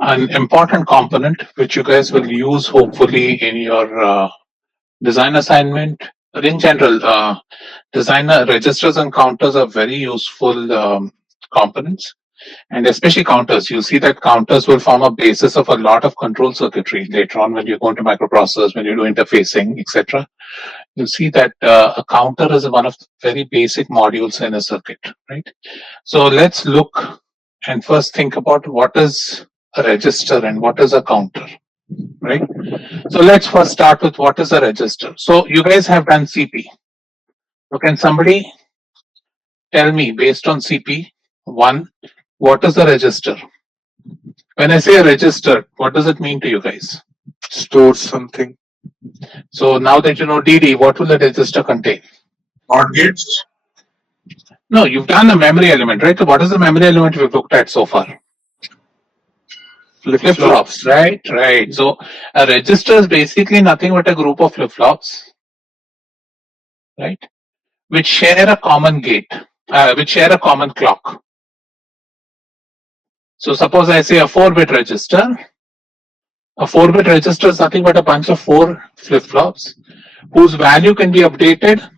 An important component which you guys will use hopefully in your design assignment. But in general, designer registers and counters are very useful components, and especially counters. You'll see that counters will form a basis of a lot of control circuitry later on when you go into microprocessors, when you do interfacing, etc. You'll see that a counter is one of the very basic modules in a circuit, right? So let's look and first think about what is a register and what is a counter, right? So let's first start with what is a register. So you guys have done CP. So can somebody tell me based on CP, one, what is a register? When I say a register, what does it mean to you guys? Stores something. So now that you know DD, what will the register contain? Not gates. No, you've done a memory element, right? So what is the memory element we've looked at so far? Flip-flops, right? Right. So a register is basically nothing but a group of flip-flops, right? Which share a common gate, which share a common clock. So suppose I say a 4-bit register. A 4-bit register is nothing but a bunch of 4 flip-flops whose value can be updated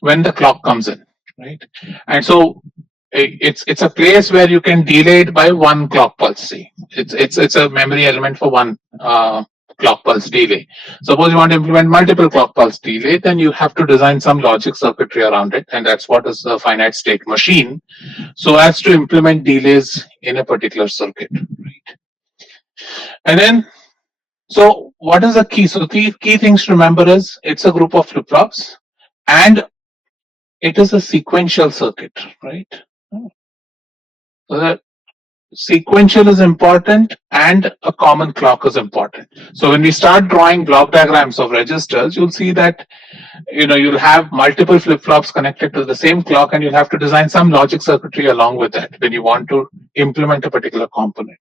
when the clock comes in, right? And so it's a place where you can delay it by 1 clock pulse. See, it's a memory element for 1 clock pulse delay. Suppose you want to implement multiple clock pulse delay, then you have to design some logic circuitry around it, and that's what is a finite state machine, so as to implement delays in a particular circuit, right? And then, so what is the key? So the key things to remember is it's a group of flip-flops and it is a sequential circuit, right? So that sequential is important and a common clock is important. So when we start drawing block diagrams of registers, you'll see that you'll have multiple flip-flops connected to the same clock, and you'll have to design some logic circuitry along with that when you want to implement a particular component.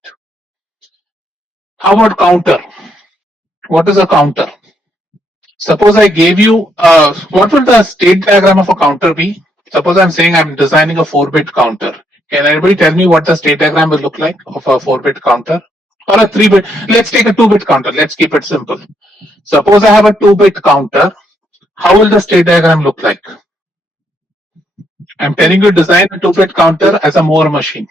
How about counter? What is a counter? Suppose I gave you what will the state diagram of a counter be? Suppose I'm saying I'm designing a 4-bit counter. Can anybody tell me what the state diagram will look like of a 4-bit counter? Or a 3-bit? Let's take a 2-bit counter. Let's keep it simple. Suppose I have a 2-bit counter. How will the state diagram look like? I'm telling you design a 2-bit counter as a Moore machine.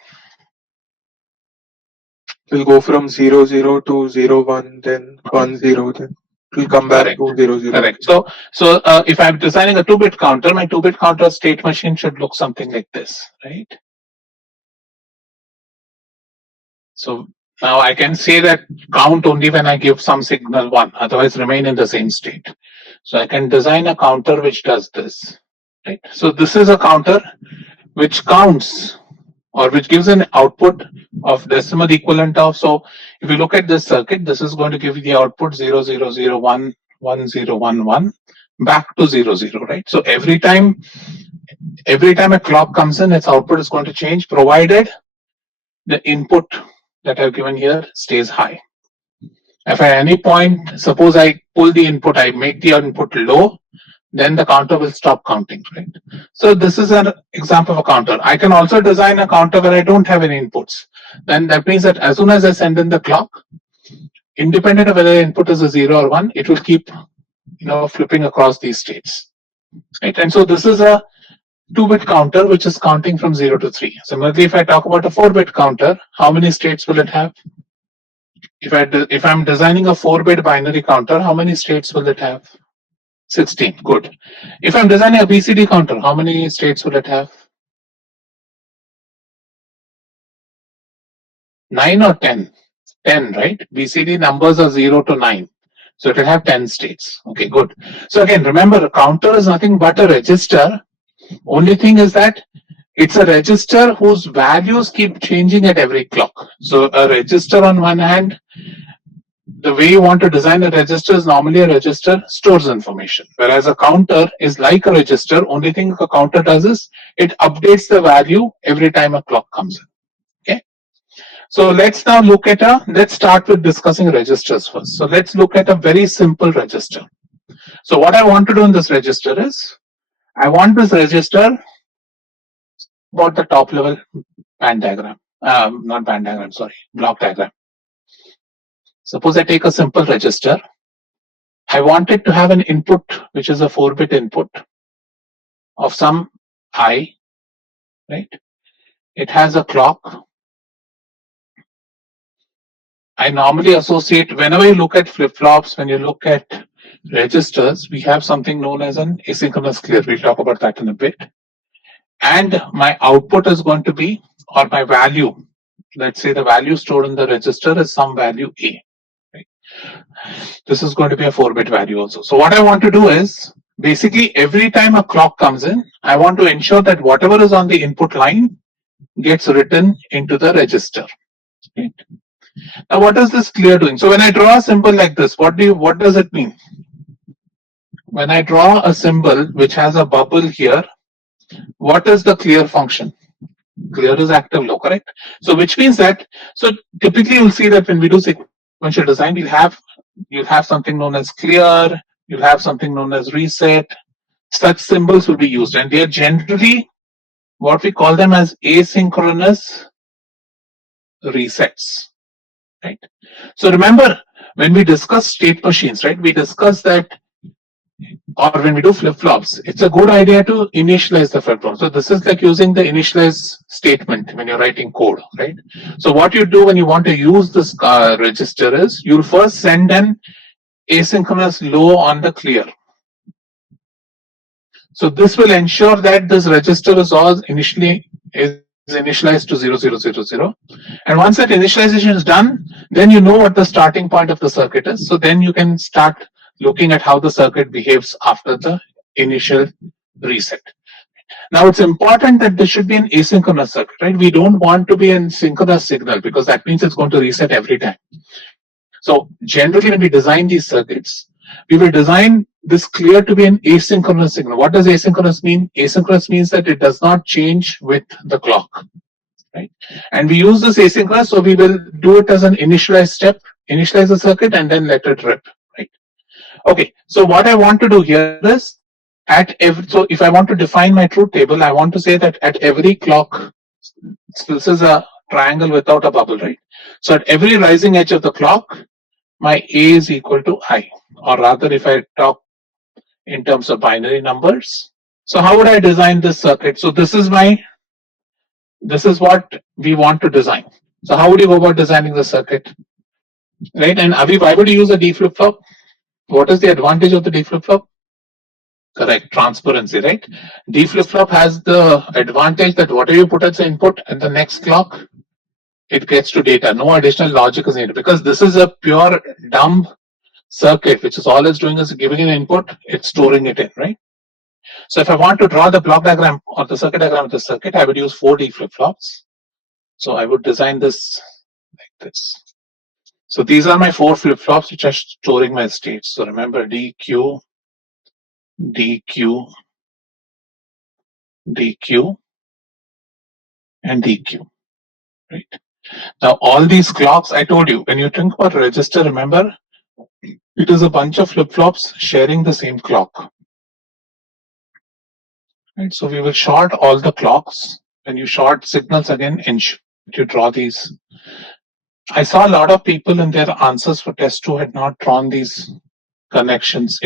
We'll go from 0 0 to 0 1, then 1 0, then we'll come back to 0 0. Correct. So if I'm designing a 2-bit counter, my 2-bit counter state machine should look something like this, right? So now I can say that count only when I give some signal 1, otherwise remain in the same state. So I can design a counter which does this, right? So this is a counter which counts or which gives an output of decimal equivalent of. So if you look at this circuit, this is going to give you the output 0 0 0 1 1 0 1 1 back to 0 0, right? So every time a clock comes in, its output is going to change, provided the input that I've given here stays high. If at any point, suppose I pull the input, I make the input low, then the counter will stop counting, right? So this is an example of a counter. I can also design a counter where I don't have any inputs. Then that means that as soon as I send in the clock, independent of whether the input is a 0 or 1, it will keep flipping across these states, right? And so this is a 2-bit counter which is counting from 0 to 3. Similarly, if I talk about a 4-bit counter, how many states will it have? If I'm designing a 4-bit binary counter, how many states will it have? 16. Good. If I'm designing a BCD counter, how many states will it have? 9 or 10? 10, right? BCD numbers are 0 to 9. So it will have 10 states. Okay, good. So again, remember, a counter is nothing but a register. Only thing is that it's a register whose values keep changing at every clock. So a register on one hand, the way you want to design a register is normally a register stores information, whereas a counter is like a register. Only thing a counter does is it updates the value every time a clock comes in. Okay. So let's now let's start with discussing registers first. So let's look at a very simple register. So what I want to do in this register is, I want this register about the top level band diagram, not band diagram, sorry, block diagram. Suppose I take a simple register. I want it to have an input, which is a 4-bit input of some I, right? It has a clock. I normally associate, whenever you look at flip-flops, when you look at registers, we have something known as an asynchronous clear. We'll talk about that in a bit. And my output is going to be, or my value, let's say the value stored in the register is some value A. Right? This is going to be a 4-bit value also. So what I want to do is, basically every time a clock comes in, I want to ensure that whatever is on the input line gets written into the register. Right? Now what is this clear doing? So when I draw a symbol like this, what does it mean? When I draw a symbol which has a bubble here, what is the clear function? Clear is active low, correct? So which means that, so typically you'll see that when we do sequential design, you'll have something known as clear, you'll have something known as reset. Such symbols will be used, and they are generally what we call them as asynchronous resets, right? So remember, when we discuss state machines, right, we discuss that, or when we do flip-flops, it's a good idea to initialize the flip-flop. So this is like using the initialize statement when you're writing code, right? So what you do when you want to use this register is, you'll first send an asynchronous low on the clear. So this will ensure that this register is initialized to 0000. And once that initialization is done, then you know what the starting point of the circuit is. So then you can start looking at how the circuit behaves after the initial reset. Now it's important that this should be an asynchronous circuit, right? We don't want to be in synchronous signal, because that means it's going to reset every time. So generally when we design these circuits, we will design this clear to be an asynchronous signal. What does asynchronous mean? Asynchronous means that it does not change with the clock, right? And we use this asynchronous, so we will do it as an initialize step, initialize the circuit and then let it rip, right? Okay, so what I want to do here is, so if I want to define my truth table, I want to say that at every clock, so this is a triangle without a bubble, right? So at every rising edge of the clock, my A is equal to I, or rather if I talk in terms of binary numbers. So how would I design this circuit? So this is what we want to design. So how would you go about designing the circuit? Right, and Avi, why would you use a D flip-flop? What is the advantage of the D flip-flop? Correct, transparency, right? D flip-flop has the advantage that whatever you put as the input and the next clock, it gets to data. No additional logic is needed, because this is a pure dumb circuit, which is all it's doing is giving an input, it's storing it in, right? So if I want to draw the block diagram or the circuit diagram of the circuit, I would use 4 D flip-flops. So I would design this like this. So these are my 4 flip-flops which are storing my states. So remember DQ, DQ, DQ, and DQ, right? Now all these clocks, I told you, when you think about a register, remember, it is a bunch of flip-flops sharing the same clock. Right? So we will short all the clocks. When you short signals again, ensure you draw these. I saw a lot of people in their answers for test 2 had not drawn these connections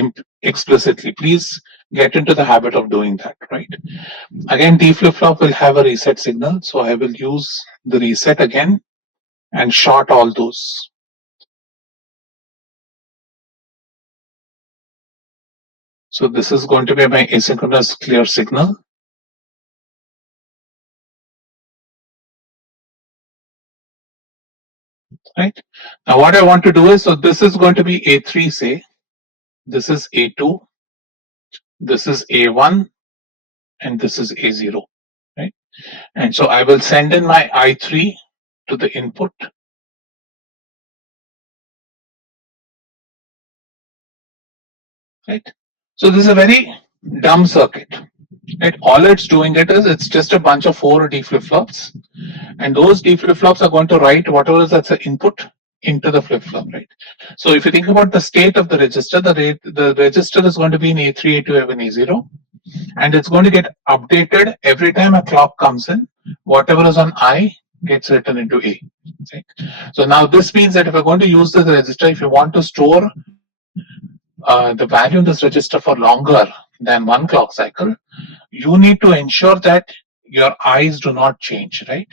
explicitly. Please get into the habit of doing that, right? Again, D flip-flop will have a reset signal. So I will use the reset again and short all those. So this is going to be my asynchronous clear signal. Right. Now what I want to do is, so this is going to be A3, say, this is A2, this is A1, and this is A0, right? And so I will send in my I3 to the input. Right. So this is a very dumb circuit. Right. All it's doing it's just a bunch of 4 D flip-flops, and those D flip-flops are going to write whatever is that's the input into the flip-flop, right? So if you think about the state of the register, the register is going to be in A3, A2, A1, A0, and it's going to get updated every time a clock comes in. Whatever is on I gets written into A. Right? So now this means that if you're going to use this register, if you want to store the value in this register for longer than one clock cycle, you need to ensure that your eyes do not change, right?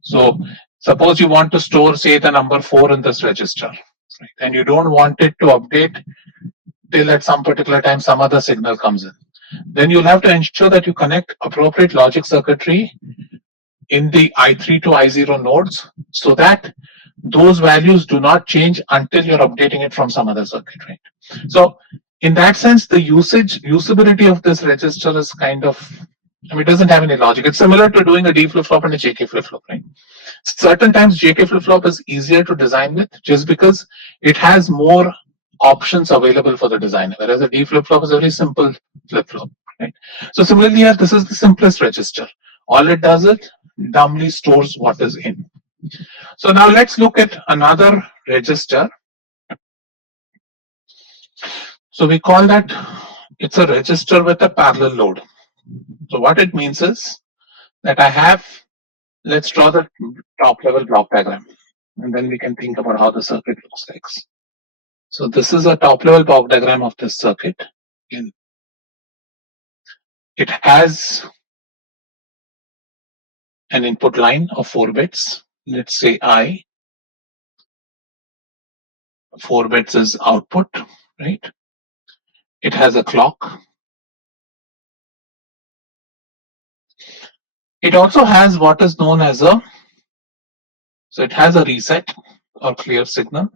So suppose you want to store, say, the number 4 in this register, right? And you don't want it to update till at some particular time some other signal comes in. Then you'll have to ensure that you connect appropriate logic circuitry in the I3 to I0 nodes so that those values do not change until you're updating it from some other circuit, right? So in that sense, the usability of this register is kind of, I mean, it doesn't have any logic. It's similar to doing a D flip-flop and a JK flip-flop, right? Certain times JK flip-flop is easier to design with just because it has more options available for the designer, whereas a D flip-flop is a very simple flip-flop, right? So similarly here, this is the simplest register. All it does is dumbly stores what is in. So now let's look at another register. So we call that, it's a register with a parallel load. So what it means is that I have, let's draw the top level block diagram, and then we can think about how the circuit looks like. So this is a top level block diagram of this circuit. It has an input line of 4 bits. Let's say I. 4 bits is output, right? It has a clock. It also has what is known as a, so it has a reset or clear signal,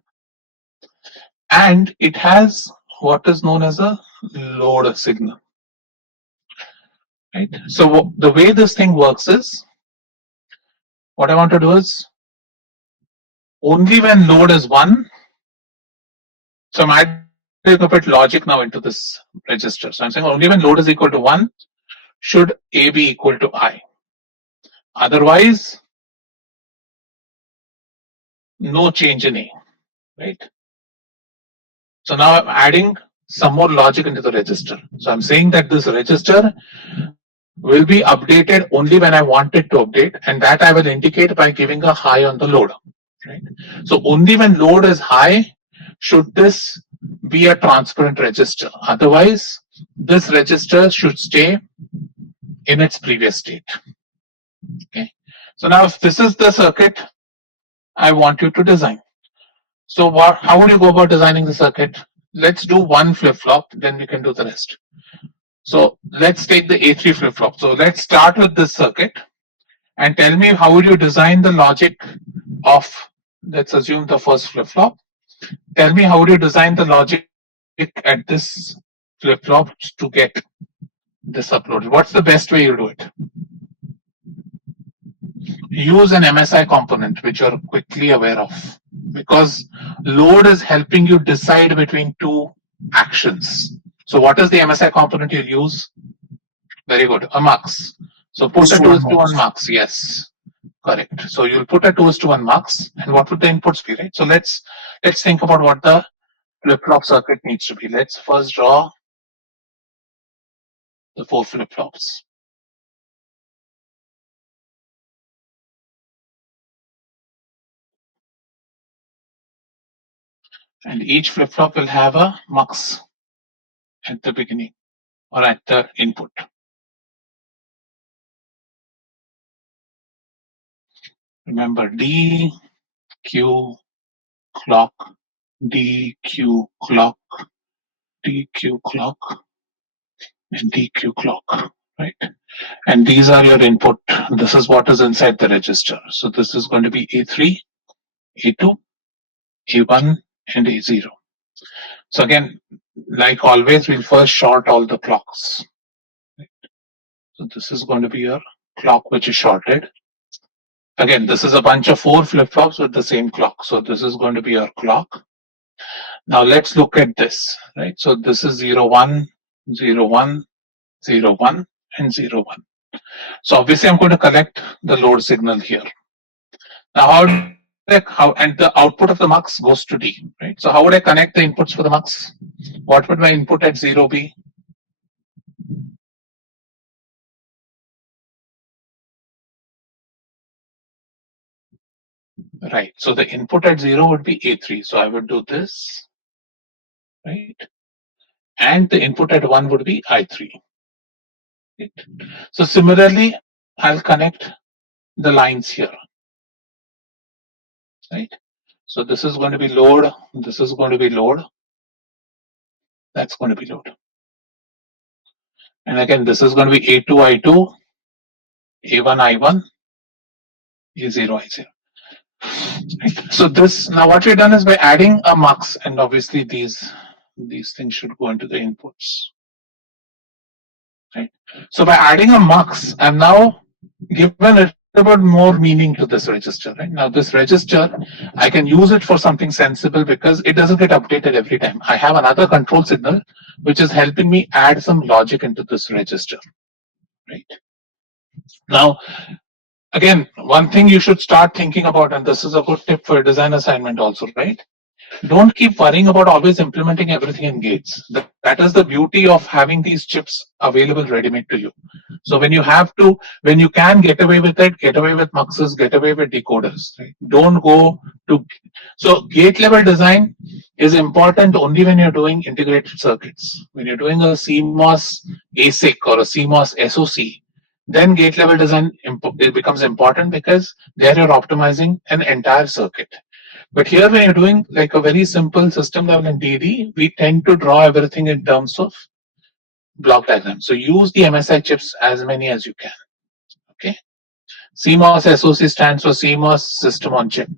and it has what is known as a load signal, right? So the way this thing works is, what I want to do is, only when load is 1, so I'm adding a bit logic now into this register. So I'm saying only when load is equal to 1 should A be equal to I. Otherwise, no change in A, right? So now I'm adding some more logic into the register. So I'm saying that this register will be updated only when I want it to update, and that I will indicate by giving a high on the load, right? So only when load is high should this be a transparent register. Otherwise, this register should stay in its previous state. Okay. So now if this is the circuit I want you to design. So how would you go about designing the circuit? Let's do one flip-flop, then we can do the rest. So let's take the A3 flip-flop. So let's start with this circuit and tell me how would you design the logic of, let's assume, the first flip-flop. Tell me how would you design the logic at this flip-flop to get this uploaded. What's the best way you do it? Use an MSI component which you're quickly aware of, because load is helping you decide between two actions. So what is the MSI component you'll use? Very good, a mux. So put a 2:1 mux. Yes, correct. So you'll put a 2:1 mux, and what would the inputs be, right? So let's think about what the flip-flop circuit needs to be. Let's first draw the 4 flip-flops. And each flip-flop will have a mux at the beginning or at the input. Remember, D, Q, clock, D, Q, clock, D, Q, clock, and D, Q, clock, right? And these are your input. This is what is inside the register. So this is going to be A3, A2, A1, and A0. So again, like always, we'll first short all the clocks. So this is going to be your clock which is shorted. Again, this is a bunch of 4 flip-flops with the same clock. So this is going to be your clock. Now let's look at this, right? So this is 0, 1, 0, 1, 0, 1, and 0, 1. So obviously I'm going to collect the load signal here. Now and the output of the mux goes to D, right? So how would I connect the inputs for the mux? What would my input at 0 be? Right. So the input at 0 would be A3. So I would do this, right? And the input at 1 would be I3. Right? So similarly, I'll connect the lines here, right? So this is going to be load, this is going to be load, that's going to be load. And again, this is going to be A2, I2, A1, I1, A0, I0. Right? So this, now what we've done is by adding a mux, and obviously these things should go into the inputs. Right? So by adding a mux, I'm now given a little bit more meaning to this register. Right? Now this register, I can use it for something sensible because it doesn't get updated every time. I have another control signal which is helping me add some logic into this register. Right? Now, again, one thing you should start thinking about, and this is a good tip for a design assignment also, right? Don't keep worrying about always implementing everything in gates. That is the beauty of having these chips available ready-made to you. So when you have to, when you can get away with it, get away with muxes, get away with decoders. Right? Don't go to. So gate level design is important only when you're doing integrated circuits. When you're doing a CMOS ASIC or a CMOS SoC, then gate level design it becomes important because there you're optimizing an entire circuit. But here, when you're doing like a very simple system level in DD, we tend to draw everything in terms of block diagram. So use the MSI chips as many as you can. Okay. CMOS SoC stands for CMOS system on chip.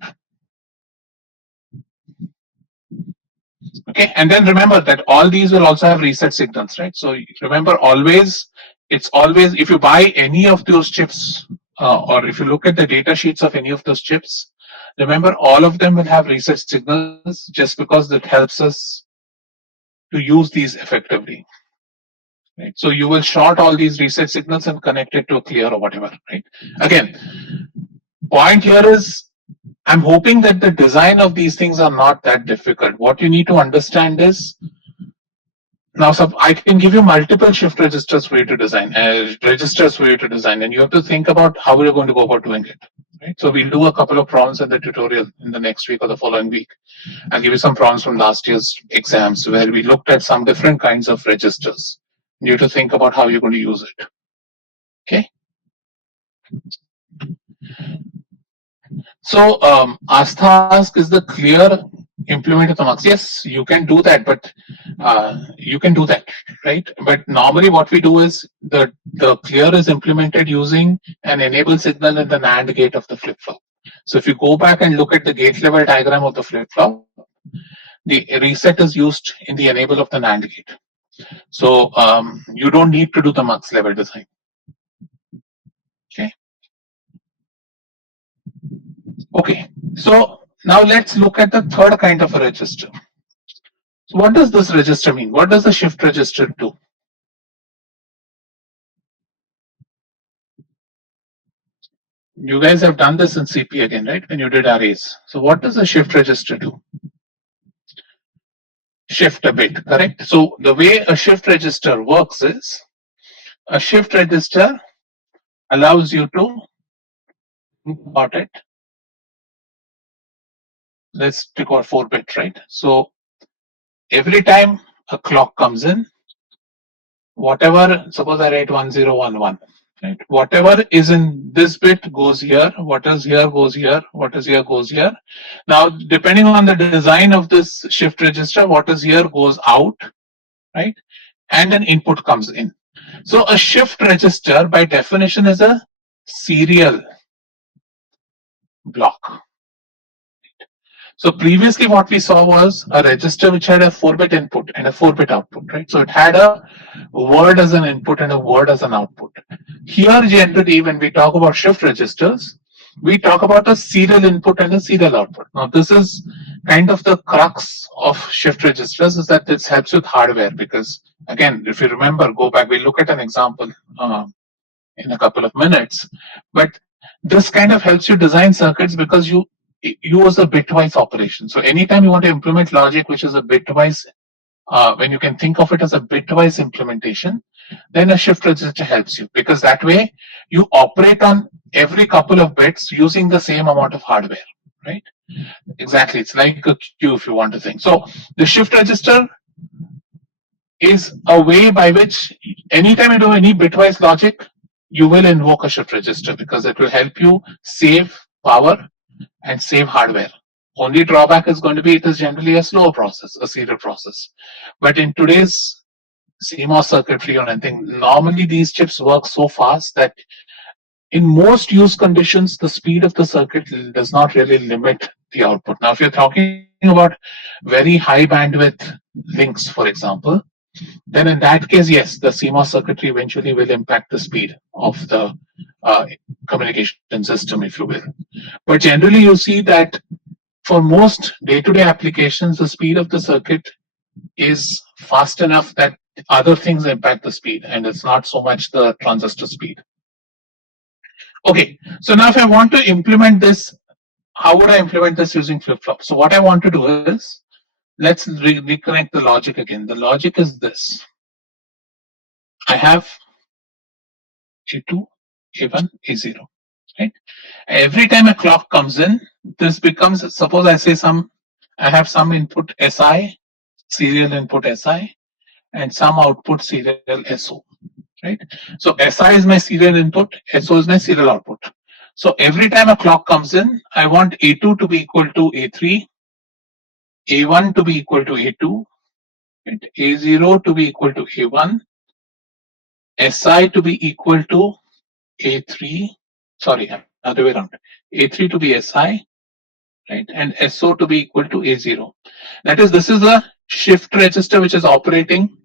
Okay. And then remember that all these will also have reset signals, right? So remember always, it's always, if you buy any of those chips, or if you look at the data sheets of any of those chips, remember all of them will have reset signals just because that helps us to use these effectively. Right? So you will short all these reset signals and connect it to a clear or whatever. Right? Again, point here is I'm hoping that the design of these things are not that difficult. What you need to understand is now I can give you multiple shift registers for you to design, registers for you to design, and you have to think about how you're going to go about doing it. Right? So we'll do a couple of problems in the tutorial in the next week or the following week. I'll give you some problems from last year's exams where we looked at some different kinds of registers. You have to think about how you're going to use it. Okay. So Asthask is the clear implement of the mux. Yes, you can do that, but you can do that, right? But normally what we do is the clear is implemented using an enable signal in the NAND gate of the flip-flop. So if you go back and look at the gate level diagram of the flip-flop, the reset is used in the enable of the NAND gate. So you don't need to do the mux level design. Okay. Okay. So now let's look at the third kind of a register. So what does this register mean? What does the shift register do? You guys have done this in CP again, right? When you did arrays. So what does the shift register do? Shift a bit, correct? So the way a shift register works is a shift register allows you to got it. Let's take our 4-bit, right? So every time a clock comes in, whatever, suppose I write 1011, right? Whatever is in this bit goes here, what is here goes here, what is here goes here. Now, depending on the design of this shift register, what is here goes out, right? And an input comes in. So a shift register by definition is a serial block. So previously what we saw was a register which had a 4-bit input and a 4-bit output, right? So it had a word as an input and a word as an output. Here generally when we talk about shift registers, we talk about a serial input and a serial output. Now this is kind of the crux of shift registers is that this helps with hardware because again, if you remember, go back, we'll look at an example in a couple of minutes, but this kind of helps you design circuits because you use a bitwise operation. So anytime you want to implement logic, which is a bitwise, when you can think of it as a bitwise implementation, then a shift register helps you because that way you operate on every couple of bits using the same amount of hardware, right? Exactly, it's like a queue if you want to think. So the shift register is a way by which anytime you do any bitwise logic, you will invoke a shift register because it will help you save power and save hardware. Only drawback is going to be it is generally a slower process, a serial process. But in today's CMOS circuitry or anything, normally these chips work so fast that in most use conditions, the speed of the circuit does not really limit the output. Now, if you're talking about very high bandwidth links, for example, then in that case, yes, the CMOS circuitry eventually will impact the speed of the uh, communication system, if you will. But generally, you see that for most day-to-day applications, the speed of the circuit is fast enough that other things impact the speed, and it's not so much the transistor speed. Okay, so now if I want to implement this, how would I implement this using flip-flop? So what I want to do is, let's reconnect the logic again. The logic is this. I have A2, A1, A0, right? Every time a clock comes in, this becomes, suppose I have some input SI, serial input SI, and some output serial SO, right? So SI is my serial input, SO is my serial output. So every time a clock comes in, I want A2 to be equal to A3, A1 to be equal to A2, right? A0 to be equal to A1, SI to be equal to A3, sorry, other way around. A3 to be SI, right? And SO to be equal to A0. That is, this is a shift register which is operating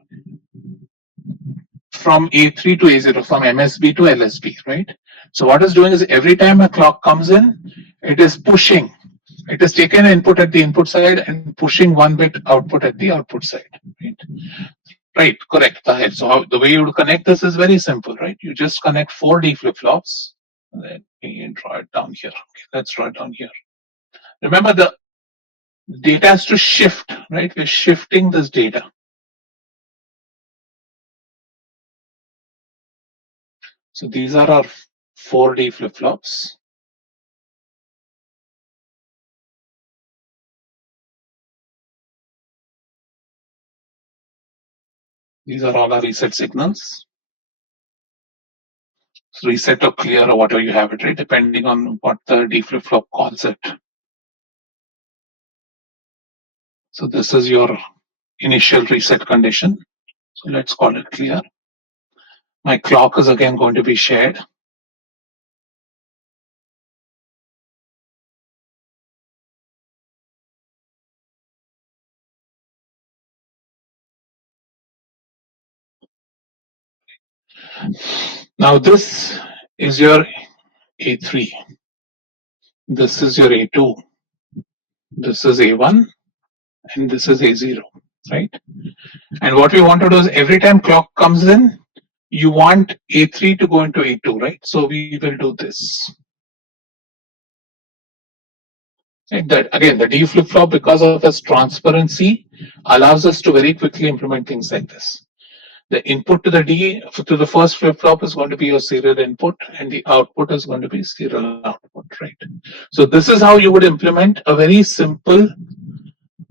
from A3 to A0, from MSB to LSB, right? So what it's doing is every time a clock comes in, it is pushing. It is taking an input at the input side and pushing one bit output at the output side, right? Right, correct. Tahir. So how, the way you would connect this is very simple, right? You just connect 4 D flip-flops. Let me draw it down here. Okay, let's draw it down here. Remember, the data has to shift, right? We're shifting this data. So these are our 4D flip-flops. These are all our reset signals. So reset or clear or whatever you have it, right? Depending on what the D flip-flop calls it. So this is your initial reset condition. So let's call it clear. My clock is again going to be shared. Now this is your A3. This is your A2. This is A1 and this is A0, right? And what we want to do is every time clock comes in, you want A3 to go into A2, right? So we will do this. And that again, the D flip-flop, because of its transparency, allows us to very quickly implement things like this. The input to the D, to the first flip-flop is going to be your serial input and the output is going to be serial output, right? So this is how you would implement a very simple,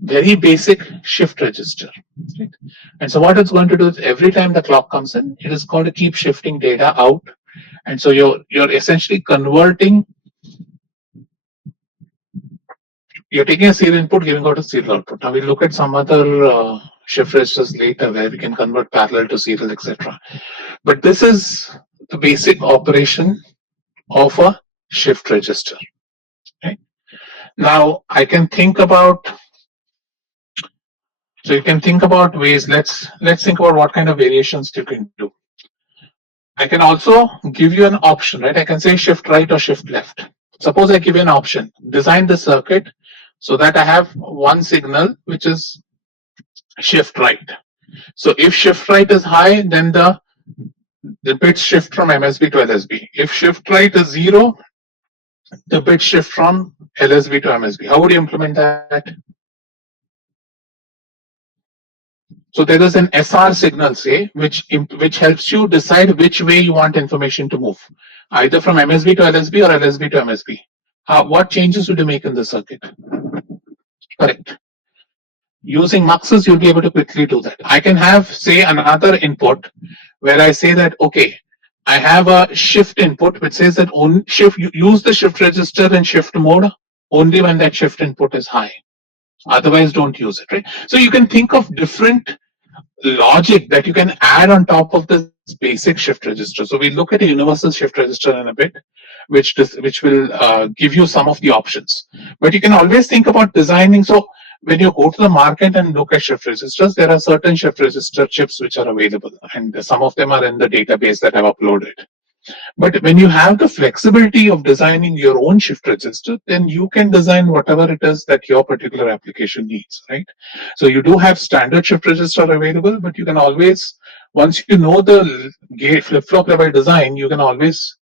very basic shift register, right? And so what it's going to do is every time the clock comes in, it is going to keep shifting data out. And so you're essentially converting, you're taking a serial input, giving out a serial output. Now we'll look at some other shift registers later where we can convert parallel to serial, etc. But this is the basic operation of a shift register. Okay? Now I can think about, so you can think about ways, let's think about what kind of variations you can do. I can also give you an option, right? I can say shift right or shift left. Suppose I give you an option, design the circuit so that I have one signal which is shift right. So if shift right is high, then the bits shift from MSB to LSB. If shift right is 0, the bit shift from LSB to MSB. How would you implement that? So there is an SR signal, say, which helps you decide which way you want information to move, either from MSB to LSB or LSB to MSB. what changes would you make in the circuit? Correct. Using muxes, you'll be able to quickly do that. I can have, say, another input where I say that, okay, I have a shift input which says that you use the shift register in shift mode only when that shift input is high. Otherwise, don't use it, right? So you can think of different logic that you can add on top of this basic shift register. So we'll look at a universal shift register in a bit, which will give you some of the options. But you can always think about designing. So when you go to the market and look at shift registers, there are certain shift register chips which are available, and some of them are in the database that I've uploaded. But when you have the flexibility of designing your own shift register, then you can design whatever it is that your particular application needs, right? So you do have standard shift register available, but you can always, once you know the gate flip-flop level design, you can always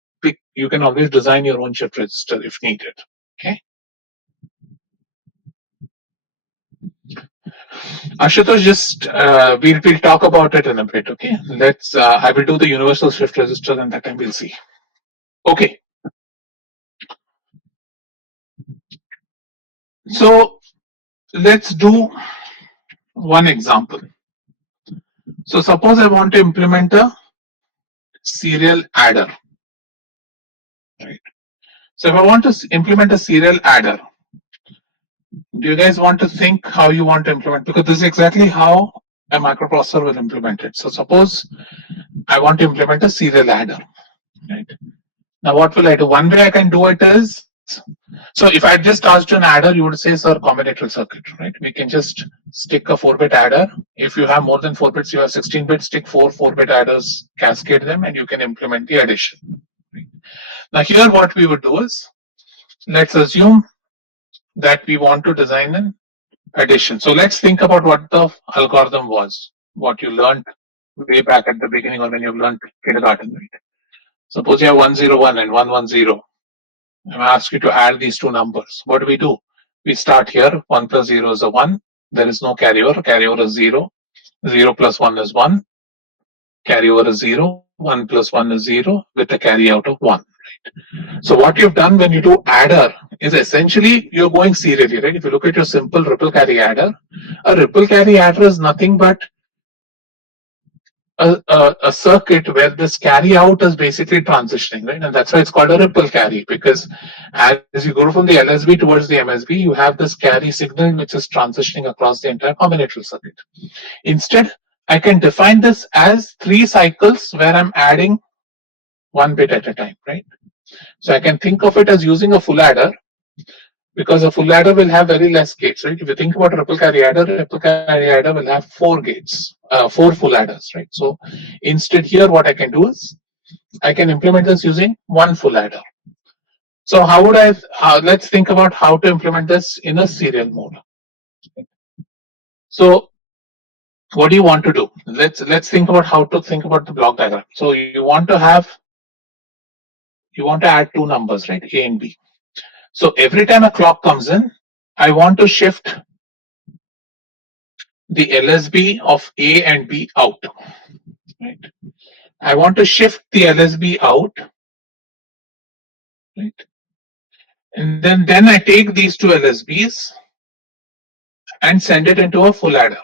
design your own shift register if needed. Okay. Ashutosh, just we'll talk about it in a bit. Okay. I will do the universal shift register, and that time we'll see. Okay. So let's do one example. So suppose I want to implement a serial adder, right? So if I want to implement a serial adder, do you guys want to think how you want to implement? Because this is exactly how a microprocessor will implement it. So suppose I want to implement a serial adder, right? Now what will I do? One way I can do it is, so if I just asked you an adder, you would say, sir, combinatorial circuit, right? We can just stick a 4-bit adder. If you have more than 4 bits, you have 16 bits, stick 4 4-bit adders, cascade them, and you can implement the addition. Right? Now here what we would do is, let's assume that we want to design an addition. So let's think about what the algorithm was, what you learned way back at the beginning or when you learned kindergarten, right? Suppose you have 101 and 110. I ask you to add these two numbers. What do? We start here. 1 plus 0 is a 1. There is no carryover. Carryover is 0. 0 plus 1 is 1. Carryover is 0. 1 plus 1 is 0 with a carry out of 1. Right? So what you've done when you do adder is essentially you're going serially, right? If you look at your simple ripple carry adder, a ripple carry adder is nothing but a circuit where this carry out is basically transitioning, right? And that's why it's called a ripple carry, because as you go from the LSB towards the MSB, you have this carry signal which is transitioning across the entire combinatorial circuit. Instead, I can define this as 3 cycles where I'm adding 1 bit at a time, right? So I can think of it as using a full adder, because a full adder will have very less gates, right? If you think about a ripple carry adder will have 4 gates, 4 full adders, right? So instead here, what I can do is I can implement this using 1 full adder. So how would let's think about how to implement this in a serial mode. So what do you want to do? Let's think about how to think about the block diagram. So you want to add 2 numbers, right? A and B. So every time a clock comes in, I want to shift the LSB of A and B out. Right? I want to shift the LSB out. Right? And then I take these 2 LSBs and send it into a full adder.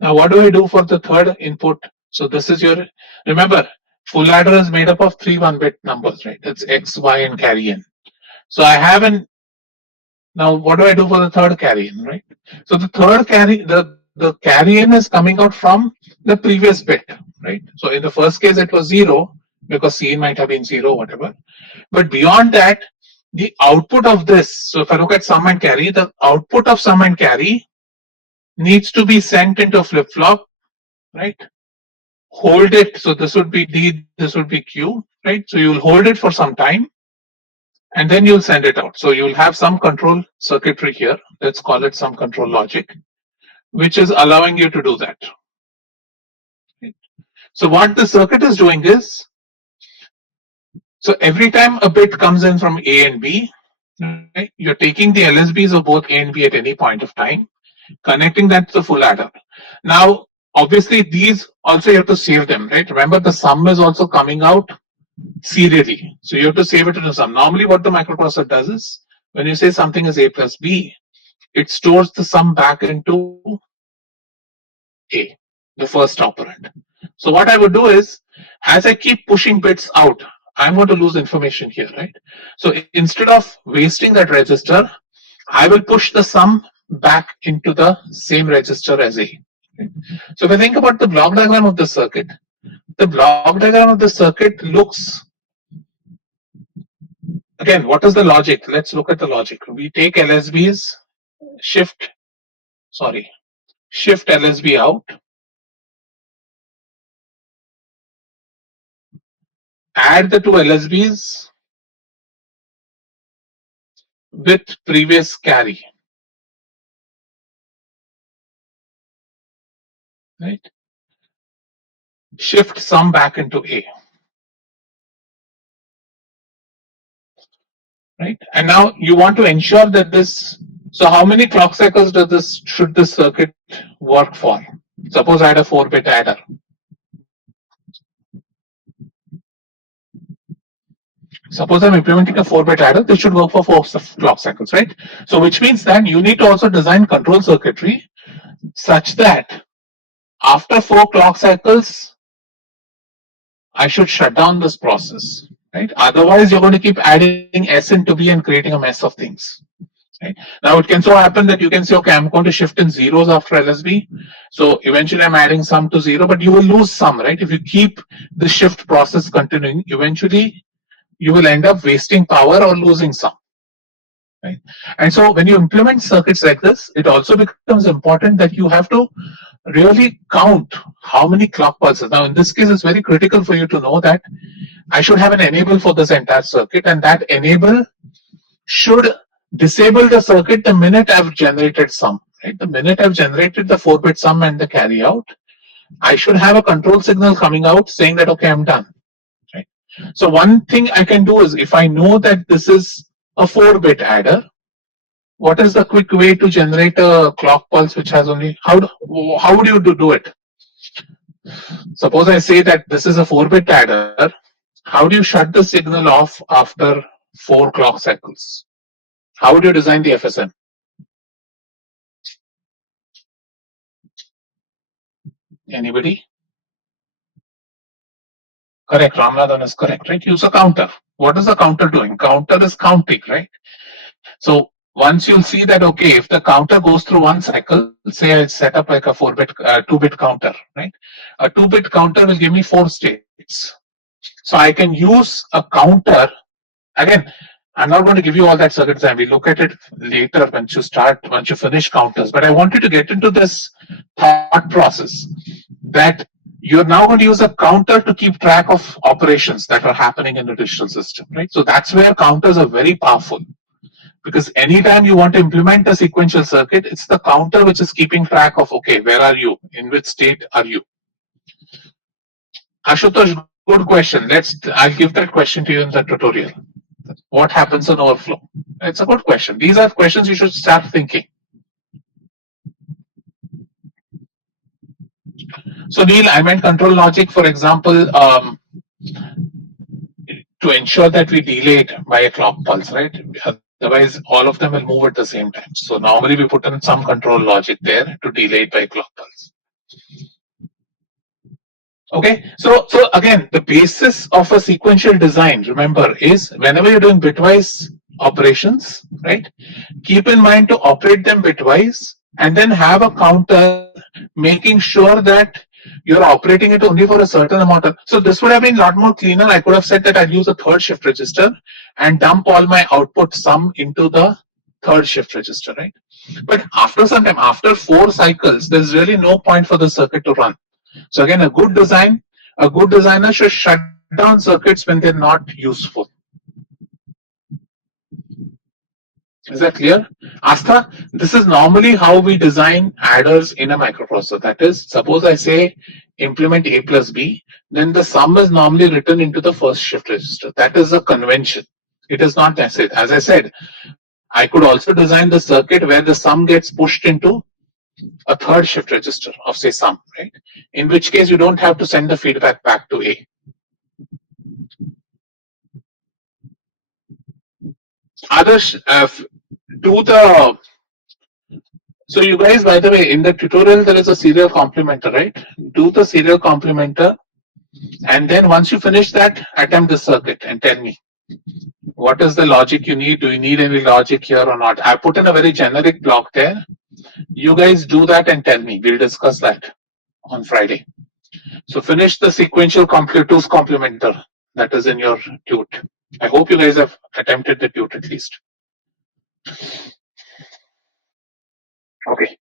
Now what do I do for the third input? So this is your, remember, full adder is made up of 3 1-bit numbers, right? It's X, Y, and carry in. So I have now what do I do for the third carry in, right? So the third carry, the carry in is coming out from the previous bit, right? So in the first case it was 0 because C in might have been 0, whatever. But beyond that, the output of this, so if I look at sum and carry, the output of sum and carry needs to be sent into flip-flop, right? Hold it, so this would be D, this would be Q, right? So you'll hold it for some time and then you'll send it out. So you'll have some control circuitry here, let's call it some control logic, which is allowing you to do that. So what the circuit is doing is, so every time a bit comes in from A and B, right, you're taking the LSBs of both A and B at any point of time, connecting that to the full adder. Now, obviously, these also you have to save them, right? Remember, the sum is also coming out serially. So you have to save it into sum. Normally what the microprocessor does is, when you say something is a plus b, it stores the sum back into a, the first operand. So what I would do is, as I keep pushing bits out, I'm going to lose information here, right? So instead of wasting that register, I will push the sum back into the same register as A. Right? So if I think about the block diagram of the circuit, the block diagram of the circuit looks, again, what is the logic? Let's look at the logic. We take LSBs, shift LSB out, add the two LSBs with previous carry, right? Shift sum back into A, right? And now you want to ensure that this, so how many clock cycles should this circuit work for? Suppose I had a 4-bit adder. Suppose I'm implementing a 4-bit adder, this should work for 4 clock cycles, right? So which means that you need to also design control circuitry such that after 4 clock cycles, I should shut down this process, right? Otherwise, you're going to keep adding S into B and creating a mess of things. Right? Now it can so happen that you can say, okay, I'm going to shift in zeros after LSB. So eventually I'm adding sum to 0, but you will lose some, right? If you keep the shift process continuing, eventually you will end up wasting power or losing some. Right? And so when you implement circuits like this, it also becomes important that you have to really count how many clock pulses. Now in this case, it's very critical for you to know that I should have an enable for this entire circuit, and that enable should disable the circuit the minute I've generated sum. Right? The minute I've generated the 4-bit sum and the carry out, I should have a control signal coming out saying that, okay, I'm done. Right? So one thing I can do is, if I know that this is a 4-bit adder, what is the quick way to generate a clock pulse which has only, how would you do it? Suppose I say that this is a 4-bit adder, how do you shut the signal off after 4 clock cycles? How would you design the FSM? Anybody? Correct, Ramanathan is correct, right? Use a counter. What is the counter doing? Counter is counting, right? So once you'll see that, okay, if the counter goes through one cycle, say I set up like a 4-bit, 2-bit counter, right? A 2-bit counter will give me 4 states. So I can use a counter. Again, I'm not going to give you all that circuit design. We look at it later once you finish counters. But I want you to get into this thought process that you're now going to use a counter to keep track of operations that are happening in the digital system, right? So that's where counters are very powerful. Because anytime you want to implement a sequential circuit, it's the counter which is keeping track of, okay, where are you? In which state are you? Ashutosh, good question. I'll give that question to you in the tutorial. What happens in overflow? It's a good question. These are questions you should start thinking. So Neil, I meant control logic, for example, to ensure that we delay it by a clock pulse, right? Otherwise, all of them will move at the same time. So normally we put in some control logic there to delay it by a clock pulse. Okay, so again, the basis of a sequential design, remember, is whenever you're doing bitwise operations, right? Keep in mind to operate them bitwise and then have a counter making sure that you're operating it only for a certain amount of. So this would have been a lot more cleaner. I could have said that I'd use a 3rd shift register and dump all my output sum into the 3rd shift register, right? But after some time, after 4 cycles, there's really no point for the circuit to run. So again, a good designer should shut down circuits when they're not useful. Is that clear? Astha, this is normally how we design adders in a microprocessor. That is, suppose I say implement A plus B, then the sum is normally written into the 1st shift register. That is a convention. It is not necessary. As I said, I could also design the circuit where the sum gets pushed into a 3rd shift register of, say, sum, right? In which case you don't have to send the feedback back to A. Others do the. So you guys, by the way, in the tutorial there is a serial complementer, right? Do the serial complementer, and then once you finish that, attempt the circuit and tell me what is the logic you need. Do you need any logic here or not? I put in a very generic block there. You guys do that and tell me. We'll discuss that on Friday. So finish the sequential two's complementer that is in your tute. I hope you guys have attempted the tute at least. Okay.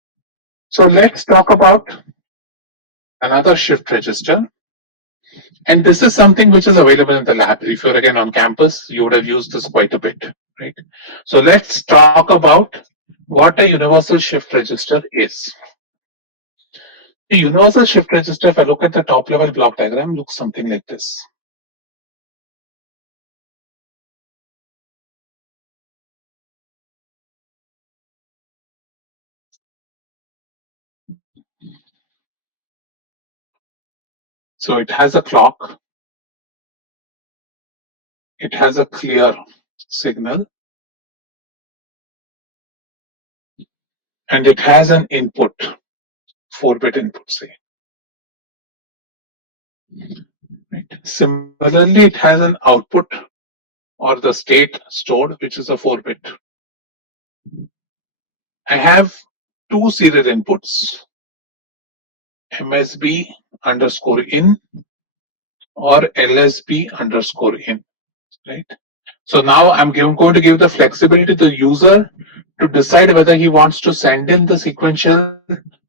So let's talk about another shift register. And this is something which is available in the lab. If you're again on campus, you would have used this quite a bit, right? So let's talk about what a universal shift register is. The universal shift register, if I look at the top level block diagram, looks something like this. So it has a clock, it has a clear signal, and it has an input, 4-bit input, say. Right. Similarly, it has an output or the state stored, which is a 4-bit. I have two serial inputs, MSB underscore in or LSB underscore in, right? So now I'm going to give the flexibility to the user to decide whether he wants to send in the sequential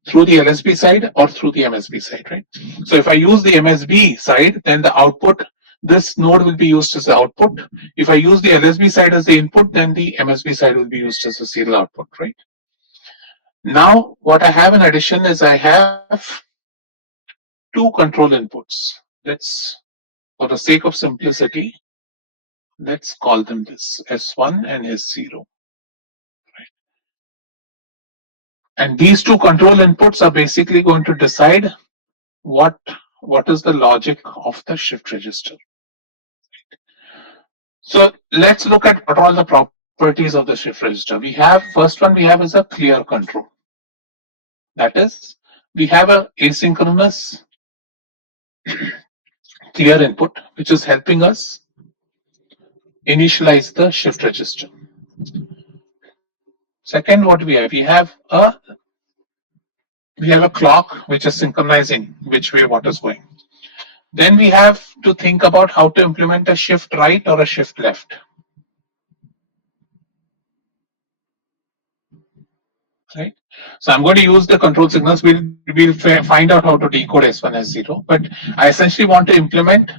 through the LSB side or through the MSB side, right? So if I use the MSB side, then the output, this node will be used as the output. If I use the LSB side as the input, then the MSB side will be used as the serial output, right? Now, what I have in addition is I have two control inputs. Let's, for the sake of simplicity, let's call them this, S1 and S0. And these two control inputs are basically going to decide what is the logic of the shift register. So let's look at what are all the properties of the shift register. We have, first one we have is a clear control. That is, we have a asynchronous clear input, which is helping us initialize the shift register. Second, what we have? We have a clock which is synchronizing which way what is going. Then we have to think about how to implement a shift right or a shift left. Right. So I'm going to use the control signals. We'll find out how to decode S1, S0. But I essentially want to implement.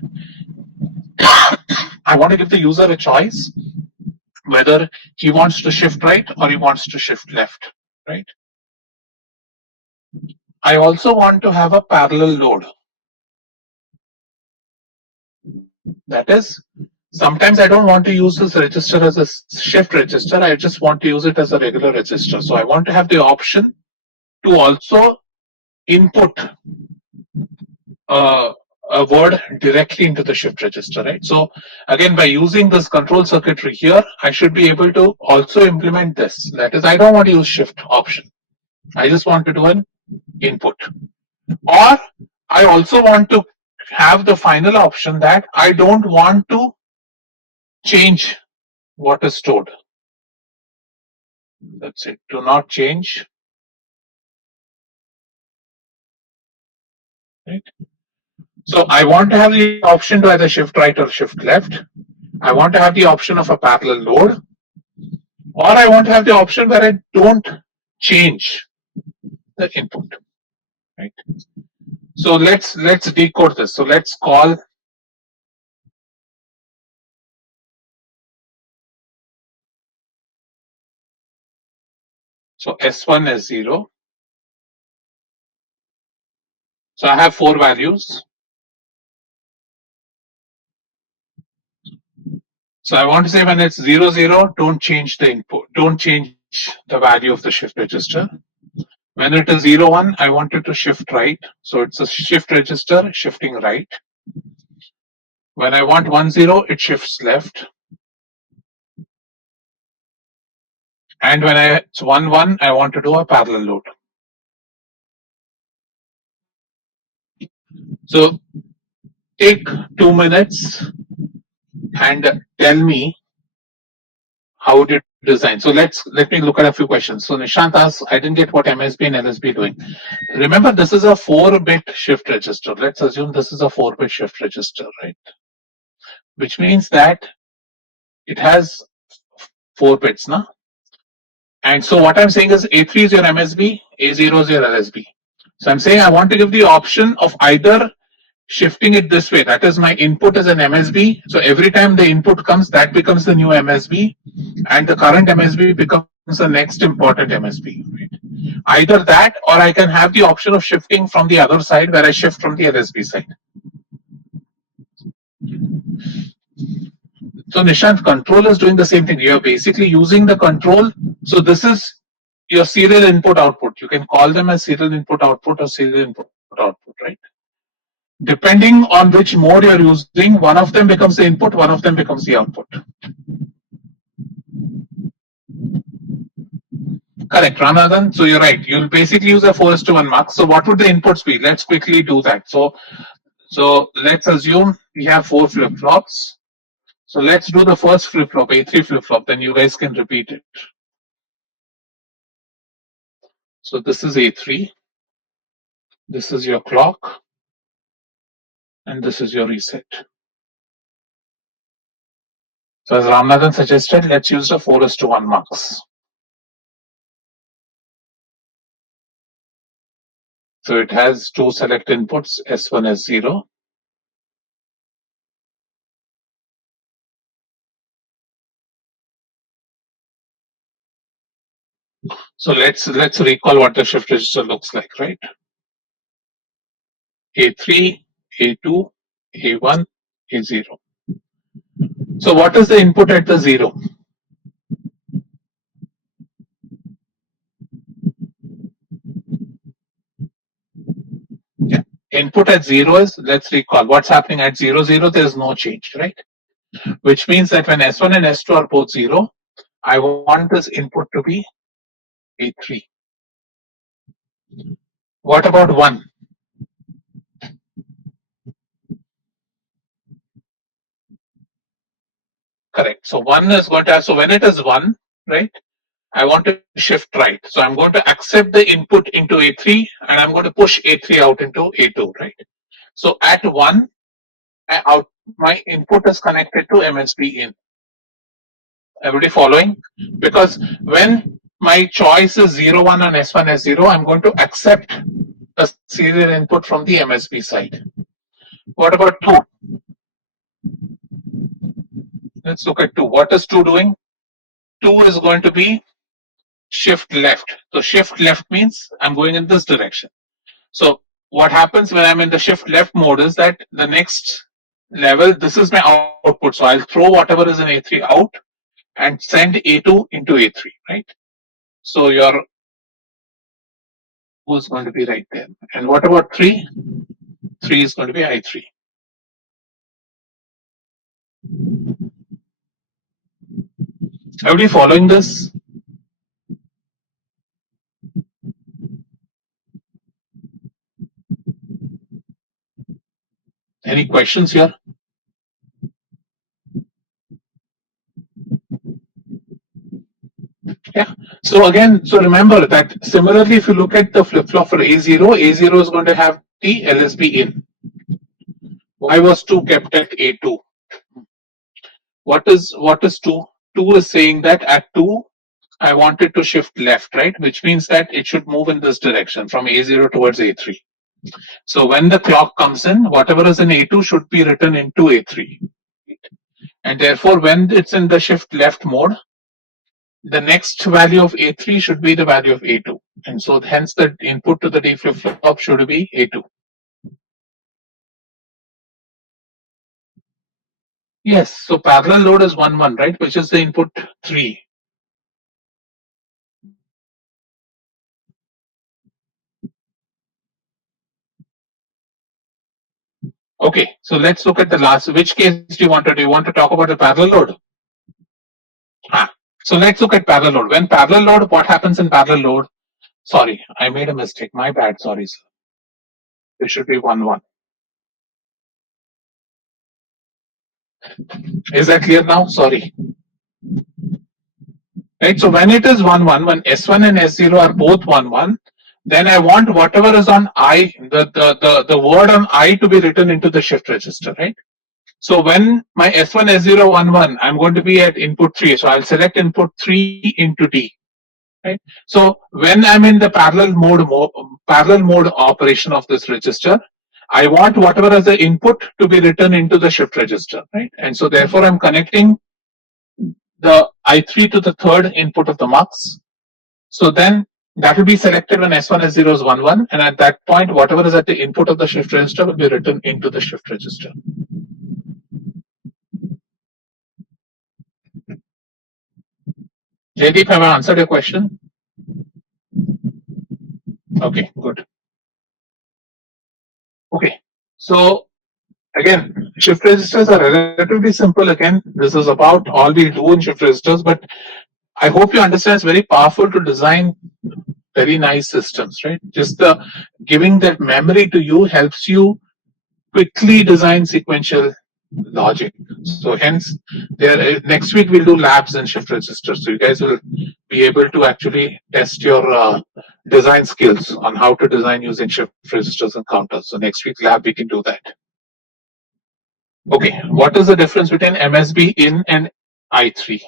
I want to give the user a choice whether he wants to shift right or he wants to shift left. Right. I also want to have a parallel load. That is, sometimes I don't want to use this register as a shift register. I just want to use it as a regular register. So I want to have the option to also input a word directly into the shift register, right? So again, by using this control circuitry here, I should be able to also implement this. That is, I don't want to use shift option. I just want to do an input. Or I also want to have the final option that I don't want to change what is stored. That's it. Do not change. Right? So I want to have the option to either shift right or shift left. I want to have the option of a parallel load, or I want to have the option where I don't change the input. Right. So let's decode this. So let's call so S1 S0. So I have 4 values. So I want to say when it's 0 0, don't change the input, don't change the value of the shift register. When it is 0 1, I want it to shift right. So it's a shift register shifting right. When I want 1 0, it shifts left. And when it's 1, 1, I want to do a parallel load. So take 2 minutes and tell me how would you design. So let me look at a few questions. So Nishant asks, I didn't get what MSB and LSB doing. Remember, this is a 4-bit shift register. Let's assume this is a 4-bit shift register, right? Which means that it has 4 bits, na? And so what I'm saying is A3 is your MSB, A0 is your LSB. So I'm saying I want to give the option of either shifting it this way. That is, my input is an MSB. So every time the input comes, that becomes the new MSB, and the current MSB becomes the next important MSB. Right? Either that, or I can have the option of shifting from the other side, where I shift from the LSB side. So Nishant, control is doing the same thing. You're basically using the control. So this is your serial input output. You can call them as serial input output or serial input output, right? Depending on which mode you're using, one of them becomes the input, one of them becomes the output. Correct, Ramanathan. So you're right. You'll basically use a 4:1 mark. So what would the inputs be? Let's quickly do that. So let's assume we have 4 flip-flops. So let's do the first flip-flop, A3 flip-flop, then you guys can repeat it. So this is A3. This is your clock. And this is your reset. So as Ramanathan suggested, let's use the 4:1 marks. So it has 2 select inputs, S1, S0. So let's recall what the shift register looks like, right? A3, A2, A1, A0. So what is the input at the 0? Yeah. Input at 0 is, let's recall, what's happening at 0, 0, there's no change, right? Which means that when S1 and S2 are both 0, I want this input to be A3. What about 1? Correct. So 1 is going to have, so when it is 1, right, I want to shift right. So I'm going to accept the input into A3 and I'm going to push A3 out into A2, right? So at 1, my input is connected to MSB in. Everybody following? Because when my choice is 0, 1 and S1, S0, I'm going to accept a serial input from the MSB side. What about 2? Let's look at 2. What is 2 doing? 2 is going to be shift left. So shift left means I'm going in this direction. So what happens when I'm in the shift left mode is that the next level, this is my output. So I'll throw whatever is in A3 out and send A2 into A3, right? So your is going to be right there. And what about 3? 3 is going to be I3. Everybody following this? Any questions here? Yeah. So again, so remember that similarly, if you look at the flip-flop for A0, A0 is going to have the LSB in. Why was 2 kept at A2? What is 2? 2 is saying that at 2, I want it to shift left, right? Which means that it should move in this direction from A0 towards A3. So when the clock comes in, whatever is in A2 should be written into A3. And therefore, when it's in the shift left mode, the next value of A3 should be the value of A2. And so hence the input to the D flip-flop should be A2. Yes, so parallel load is 1, 1, right? Which is the input 3. Okay, so let's look at the last. Which case do you want to do? You want to talk about the parallel load? So let's look at parallel load. When parallel load, what happens in parallel load? Sorry, I made a mistake. My bad. Sorry, sir. It should be 1-1. Is that clear now? Sorry. Right. So when it is 1-1, when S1 and S0 are both 1-1, then I want whatever is on I, the word on I to be written into the shift register, right? So when my S1, S0, 1-1, I'm going to be at input 3. So I'll select input 3 into D. Right. So when I'm in the parallel mode operation of this register, I want whatever as the input to be written into the shift register, right? And so therefore I'm connecting the I3 to the third input of the mux. So then that will be selected when S1, S0 is 1-1, and at that point, whatever is at the input of the shift register will be written into the shift register. Jaydeep, have I answered your question? Okay, good. Okay, so again, shift registers are relatively simple. Again, this is about all we do in shift registers, but I hope you understand it's very powerful to design very nice systems, right? Just the giving that memory to you helps you quickly design sequential logic. So hence, next week we'll do labs and shift registers. So you guys will be able to actually test your design skills on how to design using shift registers and counters. So next week lab we can do that. Okay, what is the difference between MSB in and I3?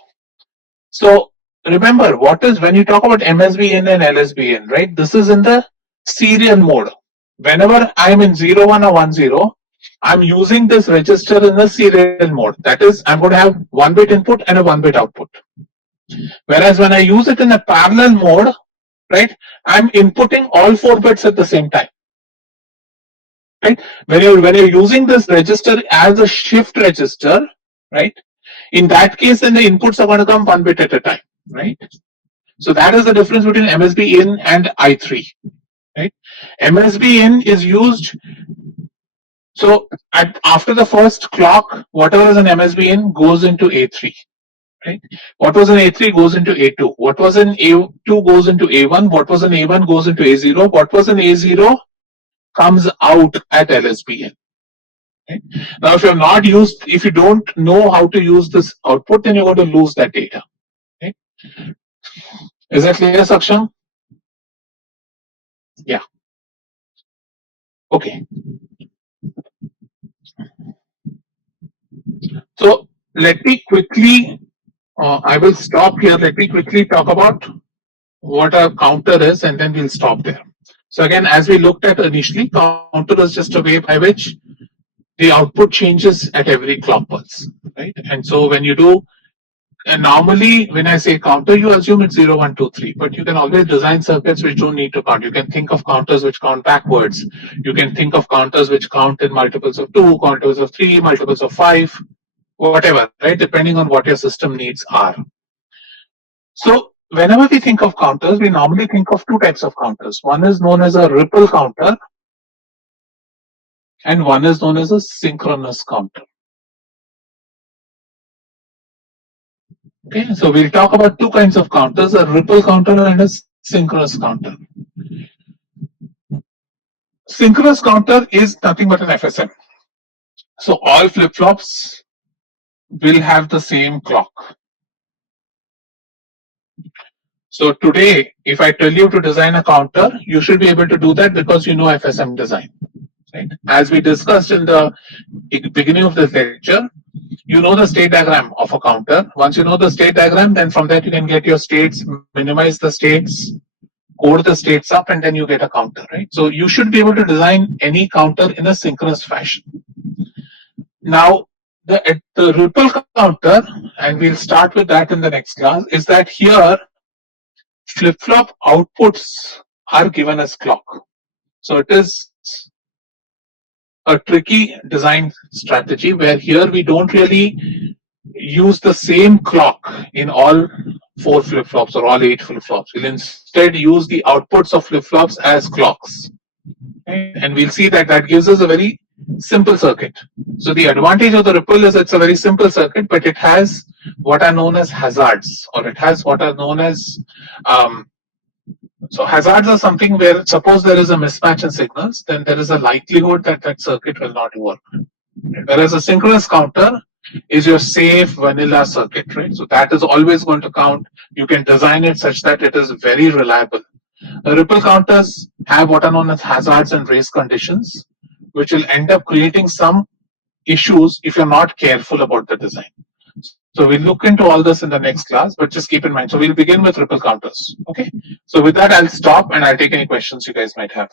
So remember, what is when you talk about MSB in and LSB in, right? This is in the serial mode. Whenever I'm in 0-1 or 1-0, I'm using this register in the serial mode. That is, I'm going to have 1-bit input and a 1-bit output. Whereas when I use it in a parallel mode, right, I'm inputting all 4 bits at the same time. Right? When you're using this register as a shift register, right? In that case, then the inputs are going to come 1 bit at a time, right? So that is the difference between MSB in and I3, right? MSB in is used. So after the first clock, whatever is an MSB in goes into A3, right? What was in A3 goes into A2. What was in A2 goes into A1. What was in A1 goes into A0. What was in A0 comes out at LSB in. Right? Now, if you don't know how to use this output, then you're going to lose that data. Right? Is that clear, Saksham? Yeah. Okay. So let me quickly, I will stop here. Let me quickly talk about what a counter is, and then we'll stop there. So again, as we looked at initially, counter is just a way by which the output changes at every clock pulse, right? And so when you do, and normally when I say counter, you assume it's 0, 1, 2, 3, but you can always design circuits which don't need to count. You can think of counters which count backwards. You can think of counters which count in multiples of 2, multiples of 3, multiples of 5, whatever, right? Depending on what your system needs are. So whenever we think of counters, we normally think of 2 types of counters. One is known as a ripple counter, and one is known as a synchronous counter. Okay, so we'll talk about 2 kinds of counters, a ripple counter and a synchronous counter. Synchronous counter is nothing but an FSM. So all flip-flops will have the same clock. So today, if I tell you to design a counter, you should be able to do that because you know FSM design. Right? As we discussed in the beginning of this lecture, you know the state diagram of a counter. Once you know the state diagram, then from that you can get your states, minimize the states, code the states up, and then you get a counter, right? So you should be able to design any counter in a synchronous fashion. Now, the ripple counter, and we'll start with that in the next class, is that here flip-flop outputs are given as clock. So it is a tricky design strategy where here we don't really use the same clock in all 4 flip-flops or all 8 flip-flops. We'll instead use the outputs of flip-flops as clocks. And we'll see that that gives us a very simple circuit. So the advantage of the ripple is it's a very simple circuit, but it has what are known as hazards, or it has what are known as so hazards are something where suppose there is a mismatch in signals, then there is a likelihood that that circuit will not work. Whereas a synchronous counter is your safe vanilla circuit, right? So that is always going to count. You can design it such that it is very reliable. Ripple counters have what are known as hazards and race conditions, which will end up creating some issues if you're not careful about the design. So we'll look into all this in the next class, but just keep in mind. So we'll begin with ripple counters. Okay. So with that, I'll stop and I'll take any questions you guys might have.